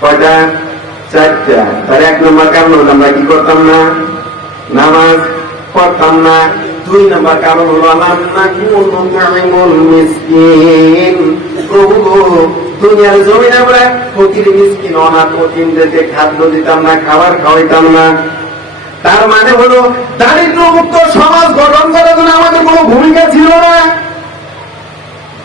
কয়টা? চারটা। তার এক নম্বর কারণ হলো, আমরা কি করতাম না? নামাজ পড়তাম না। দুই নম্বর কারণ হলো নাকুনুল মিসকিন। প্রভু দুনিয়ার জমিন আমরা মিসকিন, অনাথ খাদ্য দিতাম না, খাবার খাওয়াইতাম না। তার মানে হলো দারিদ্র মুক্ত সমাজ গঠন করার জন্য আমাদের কোনো ভূমিকা ছিল না।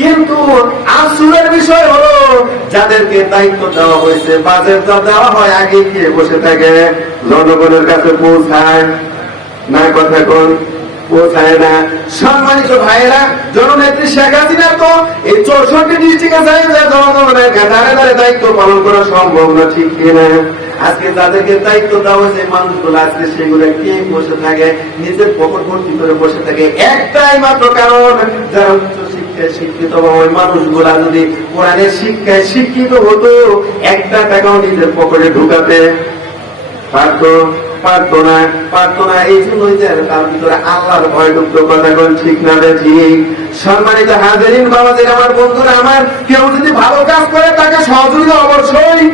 কিন্তু আসুরের বিষয় হলো, যাদেরকে দায়িত্ব দেওয়া হয়েছে, বাজেট দেওয়া হয়, আগে গিয়ে বসে থাকে। জনগণের কাছে পৌঁছায় না, কথা কোন পালন করা সম্ভব না, ঠিক আজকে দায়িত্ব দেওয়া হয়েছে সেগুলো কে বসে থাকে? নিজের পকট ভর্তি করে বসে থাকে। একটাই মাত্র কারণ, যারা শিক্ষায় শিক্ষিত ওই মানুষগুলা যদি কোরআনের শিক্ষায় শিক্ষিত হতো একটা টাকাও নিজের পকেটে ঢুকাতে পারতো পারতো না পারতো না, এই জন্যই তার ভিতরে আল্লাহর ভয় ঢুকতো, কথা কোন ঠিক না ঠিক সম্মানিত হাজারিন বাবাদের আমার বন্ধুরা, আমার কেউ যদি ভালো কাজ করে, তাকে সহযোগিতা অবশ্যই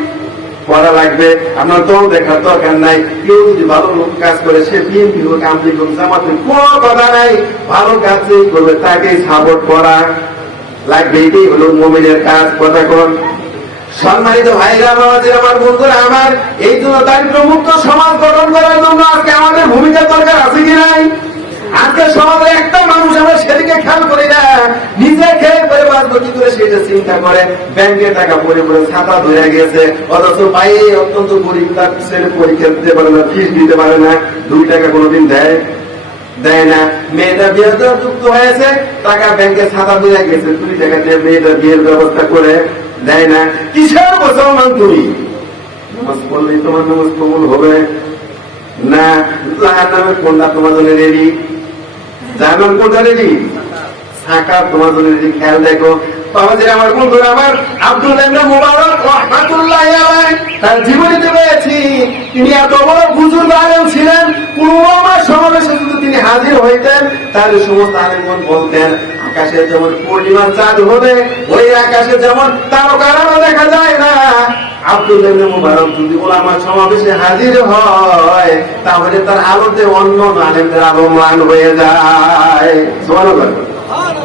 করা লাগবে। আপনার তো দেখার দরকার নাই। কেউ যদি ভালো লোক কাজ করে, সে বিএনপি হোক আমলিগ হোক, জামাত কোনো কথা নাই। ভালো কাজ করবে তাকেই সাপোর্ট করা লাগবে। এটাই হলো মোমিনের কাজ। কথা কোন। সম্মানিত ভাইরা আমার বন্ধুরা, আমার এই জন্য দারিদ্র মুক্ত সমাজ গঠন করার জন্য আজকে আমাদের ভূমিকা দরকার আছে কি নাই আজকে সমাজে একটা মানুষ আমরা সেদিকে খেয়াল করি না নিজে খেয়ে পরে বাঁচবো কি করে সেটা চিন্তা করে, ব্যাংকে টাকা পরে পরে ছাতা ধরে গেছে। অথচ পায়ে অত্যন্ত গরিব, তার ছেলে পরীক্ষা দিতে পারে না, ফিস দিতে পারে না, দুই টাকা কোনোদিন দেয় দেয় না। মেয়েটা যুক্ত হয়েছে, টাকা ব্যাংকে ছাতা ধরে গেছে দুই টাকা দিয়ে মেয়েটা বিয়ের ব্যবস্থা করে দেয় না। কিসের মুসলমান তুমি? পড়লেই তোমার কবুল হবে না? তোমার জন্য রেডি জাহান কোনটা রেডি সাকা তোমার জন্য খেয়াল দেখো বাবাজির আমার বন্ধুরা আমার আব্দুল মুবারক তার জীবনীতে পেয়েছি। তিনি এত বড় বুজুর্গ আলেম ছিলেন পুলওয়ামা সমাবেশে যদি তিনি হাজির হইতেন, তাহলে সমস্ত আলেমগণ বলতেন, আকাশে যেমন পূর্ণিমার চাঁদ হবে, ওই আকাশে যেমন তারকারাও দেখা যায় না। আব্দুল মুবারক যদি সমাবেশে হাজির হয়, তাহলে তার আলোতে অন্য আলেমদের আলো হয়ে যায়।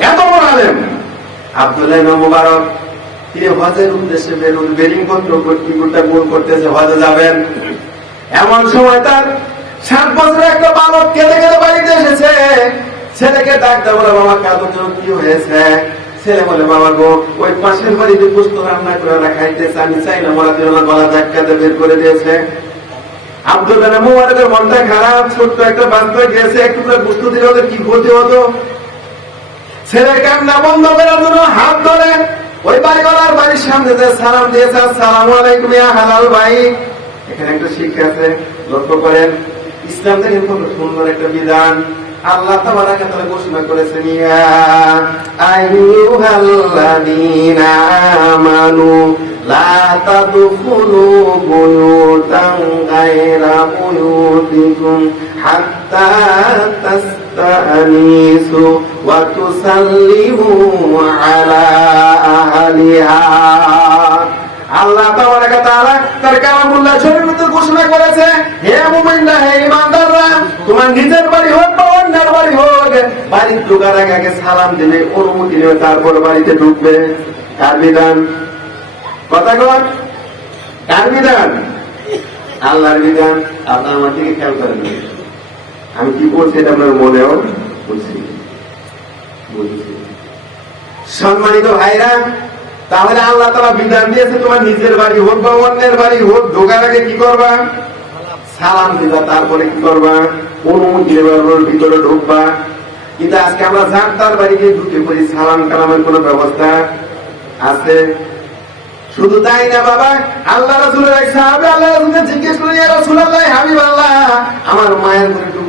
এত বড় আলেম। আব্দুল্লাহ মুবারক তিনি হজের উদ্দেশ্যে বেরুন বেরিং পত্র কর্তৃপক্ষটা গোল করতেছে, হজে যাবেন? এমন সময় তার সাত বছরের একটা বালক কেঁদে কেঁদে বাড়িতে এসেছে। ছেলেকে ডাক বলে, বাবা কাদের জন্য কি হয়েছে? ছেলে বলে, বাবা গো, ওই পাশের বাড়িতে পুস্ত রান্না করে রাখাইতেছে আমি চাই না, মরা দিল গলা ধাক্কাতে বের করে দিয়েছে। আব্দুল মুবারকের মনটা খারাপ, ছোট্ট একটা বাচ্চা গেছে একটু করে বুঝতে দিলে ওদের কি ক্ষতি হতো। ছেলে কান্না বন্ধ করার জন্য হাত ধরে। ওই বাড়িওয়ালার বাড়ির সামনে যে সালাম দিয়েছে সালাম আলাইকুম ইয়া হালাল ভাই। এখানে একটা শিক্ষা আছে, লক্ষ্য করেন ইসলাম থেকে কত সুন্দর একটা বিধান। আল্লাহ তাবারাকা তাআলা ঘোষণা করেছেন, ইয়া আইয়ুহাল্লাযীনা আমানু লা তাদখুলু বুয়ুতান গায়রা বুয়ুতিকুম হাত্তা তাস্তানিসু। আল্লাহ তাবারাকা তাআলা তার কালামুল্লাহ মধ্যে ঘোষণা করেছে, হে মুমিনরা, হে ঈমানদাররা, তোমার নিজের বাড়ি হোক বা অন্যের বাড়ি হোক, বাড়ির ঢোকার আগে সালাম দিলে, অনুমতি নেবে তারপর বাড়িতে ঢুকবে। কার বিধান? কথা কর কার বিধান? আল্লাহর বিধান। আপনার আমার দিকে খেয়াল করেন। আমি কি বলছি এটা আপনার মনেও বলছি সম্মানিত ভাইরা, তাহলে আল্লাহ তালা বিধান দিয়েছে, তোমার নিজের বাড়ি হোক বা অন্যের বাড়ি হোক, ঢোকার আগে কি করবা? সালাম দিবা, তারপরে কি করবা? অনুমতি ভিতরে ঢুকবা। কিন্তু আজকে আমরা যার তার বাড়িতে ঢুকে পড়ি, সালাম কালামের কোন ব্যবস্থা আছে? শুধু তাই না বাবা, আল্লাহ রসুলের এক সাহাবে, আল্লাহ রসুলকে জিজ্ঞেস করে ইয়া রাসূলুল্লাহ হাবিব আল্লাহ আমার মায়ের ঘরে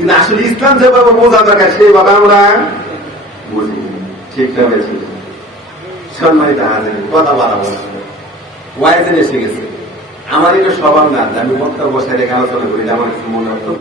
কিন্তু আসলে ইসলাম যেভাবে বোঝা দরকার, সেইভাবে আমরা বুঝি। ঠিক না বেশি সম্মানিত হাজির, কথা বাড়াবো ওয়াইজেন এসে গেছে। আমার এটা স্বভাব না, আমি মতটা বসায় রেখে আলোচনা করি, আমার কিছু মনে হতো।